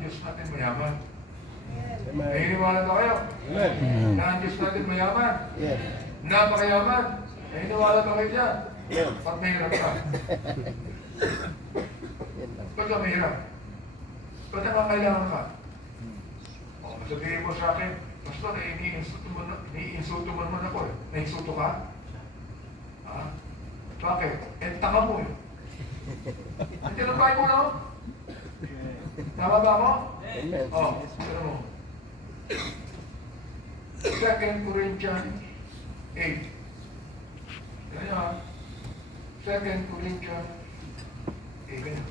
Diyos natin mayaman. Amen. Naniniwala ba kayo? Amen. Na ang Diyos natin mayaman? Yes. Napakayaman. Naniniwala ba kayo dyan? Yes. Pag mahirap ka. Yan lang. Pag mahirap. Pag nakakailangan ka. O, sabihin mo sa akin, Pastor, iniinsulto mo naman ako eh. Nainsulto ka? Ha? Bakit? Taka mo eh. Nandiyan ang Bible na ako? Tama ba ako? Amen. Oh, ano mo? 2 Corinthians 8. Ganyan ha? 2 Corinthians 8. Ganyan.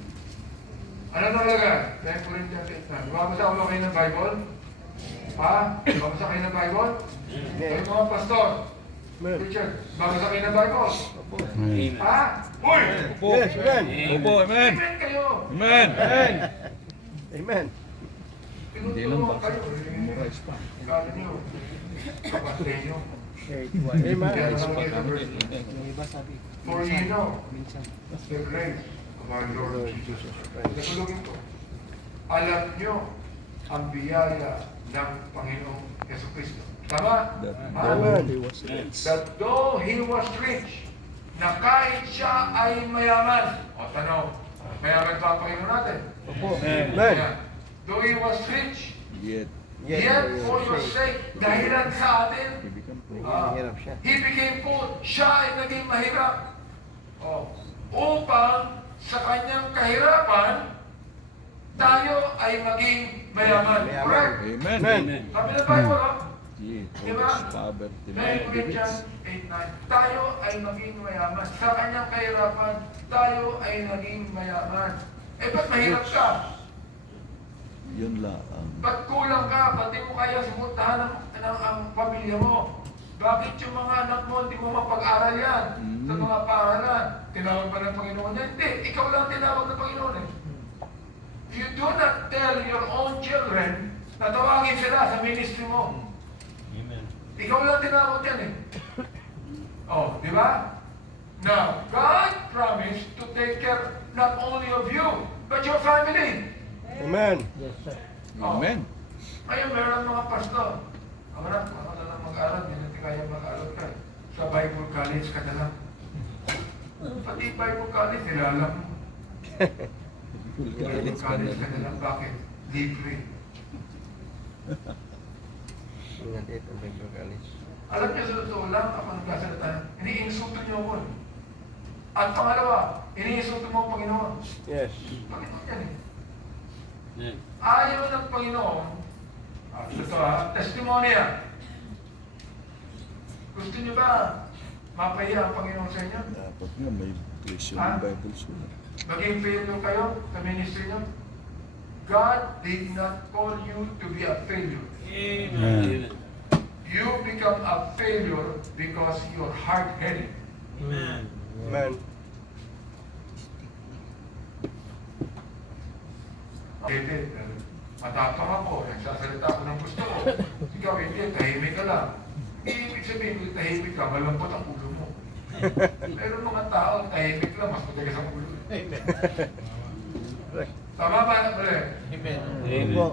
Ano nakalagay? 2 Corinthians 8 na. Babasa ulo kayo ng Bible? Ha? Babasa kayo ng Bible? Kayo mga pastor. Richard, babasa kayo ng Bible? Ha? Uy! Yes, amen. Opo, amen. Amen kayo! Amen. Amen. Amen. Hindi lang ba? Kayo. Memorize pa. Kala nyo. Kapatid nyo. Amen. Kaya naman kayo sa verse. Yung iba sabi, For you know minsan. the grace of our Lord Lord Jesus Jesus Christ. Christ. Nakulungin ko. Alam nyo ang biyaya ng Panginoong Yeso Cristo. Tama? Amen. That though He was rich, na kahit siya ay mayaman. O tanong, mayaman ba ang Panginoon natin? Opo. Amen. Amen. Yan. Though He was rich, Yet, Yes, yet for for your your sake. sake, dahilan sa atin, he became poor. Mahirap siya. He became poor. Siya ay naging mahirap. Oh. Upang sa kanyang kahirapan, tayo ay maging mayaman. Mayaman. Correct? Amen. Amen. Sabi ng Bible, oh. Yet, Diba? was poverty, 9 Corinthians 8:9. Tayo ay maging mayaman. Sa kanyang kahirapan, tayo ay naging mayaman. Eh, ba't mahirap ka? Yun lang. Ba't kulang ka? Ba't di mo kaya sumuntahan ang pamilya mo? Bakit yung mga anak mo, hindi mo mapag-aral yan sa mga paaralan? Tinawag pa ng Panginoon yan? Hindi, ikaw lang tinawag ng Panginoon eh. You do not tell your own children na tawagin sila sa ministry mo. Amen. Ikaw lang tinawag yan eh. Oh, di ba? Now, God promised to take care not only of you, but your family. Amen. Yes, sir. Amen. Ngayon, meron mga pastor. Ang anak, ako na lang mag-aral, hindi natin kaya mag-aral ka. Sa Bible College ka na lang. Pati Bible College, nilalang mo. Bible College ka na lang. Bakit? Libre. Ingat ito, Bible College. Alam niyo, sa totoo lang, ako nagkasalita, iniinsulto niyo ako. At pangalawa, iniinsulto mo ang Panginoon. Yes. Panginoon yan eh. Amen. Ayaw ng Panginoon, ito testimony yan. Gusto niyo ba mapahiya ang Panginoon sa inyo? Dapat nga may place Ah? yung Bible school. Maging failure kayo sa ministry niyo? God did not call you to be a failure. Amen. You become a failure because you're hard-headed. Amen. Amen. Matapang ako, nagsasalita ako ng gusto ko. Ikaw hindi, tahimik ka lang. Ibig sabihin ko, tahimik ka, malambot ang ulo mo. Meron mga tao, tahimik lang, mas matagas ang ulo. Tama ba na pala? Amen. Opo.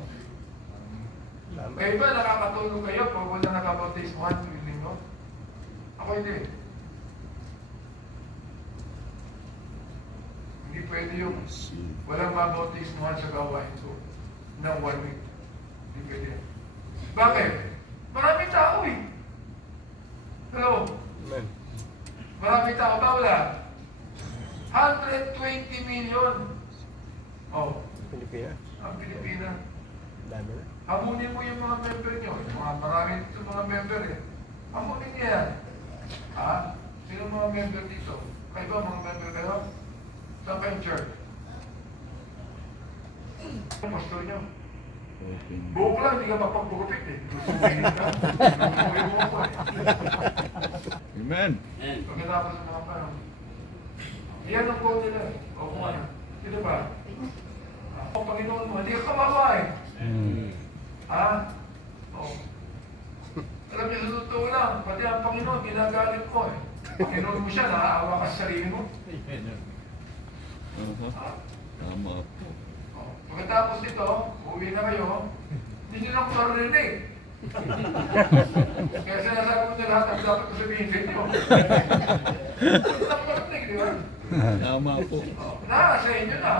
Tama. Kayo ba nakakatulog kayo pag wala nakabautismuhan tuwing linggo? Ako hindi. Hindi pwede yung walang mabautismuhan sa gawain ko ng 1 week. Hindi pwede. Bakit? Maraming tao eh. Hello? Amen. Maraming tao ba wala? 120 million. Oh, Pilipinas. ang Pilipinas. Dami na. Hamunin mo yung mga member nyo. Yung mga marami dito mga member eh. Hamunin niya yan. Ha? Sino mga member dito? Kayo ba mga member kayo? Saan kayong church? Ang pastor nyo. Open. Buhok lang, hindi ka mapagpugupit eh. Gustuhin ka. Gustuhin mo ako eh. Amen. Pagkatapos ng mga parang. Yan ang goal nila eh. O kung ano. Sino ba? Ang Panginoon mo, hindi ka kawawa eh. Ha? Oo. Alam niyo, sa totoo lang, pati ang Panginoon, ginagalit mo eh. Panginoon mo siya, naaawa ka sa sarili mo. Tama po. Pagkatapos nito, uwi na kayo, hindi nyo na ako narinig. Kaya sinasabi ko na lahat ang dapat ko sabihin sa inyo. Hindi na ako narinig, di ba? Tama po. Nasa inyo na.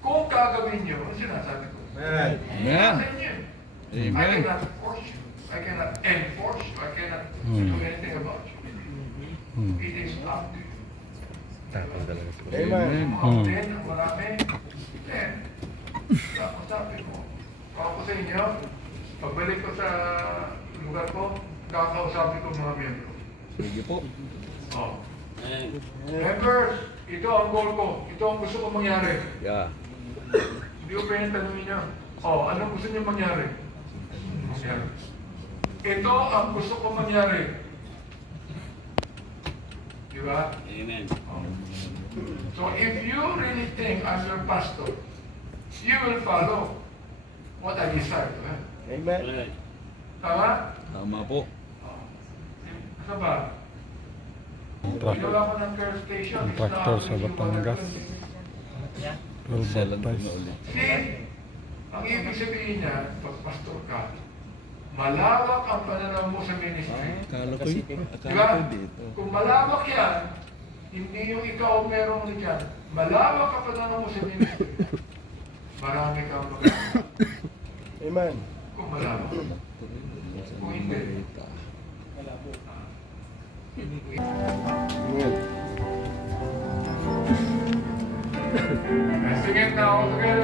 Kung gagawin nyo, ang sinasabi ko. Amen. Amen. Nasa inyo. I Amen. cannot force you. I cannot enforce you. I cannot do anything about you. It is up to you. Tapos talaga po. Amen. Then, ang marami. Then, tapos sabi ko, ako sa inyo, pagbalik ko sa lugar ko, kakausapin ko mga miyembro. Sige po. Oh. Amen. Members, ito ang goal ko. Ito ang gusto ko mangyari. Yeah. Hindi ko pwede tanongin niyo. Oh, anong gusto niyo mangyari? Mangyari. Ito ang gusto ko mangyari. Di ba? Amen. Oh. So if you really think I'm your pastor, you will follow what I decide to have. Amen. Right. Tama? Tama po. Oh. Ano ba? Truck. Ginawa ko ng care station. It's Tractor not sa really Batangas. 12 Selan po baptized. na ulit. See, ang ibig sabihin niya, pag pastor ka, malawak ang pananaw mo sa ministry. Akala ko Diba? akala ko dito. Kung malawak yan, hindi yung ikaw merong ulit yan. Malawak ang pananaw mo sa ministry. Marami kang magagawa. Amen. Kung malawak. Kung hindi. Amen. Let's sing it now together.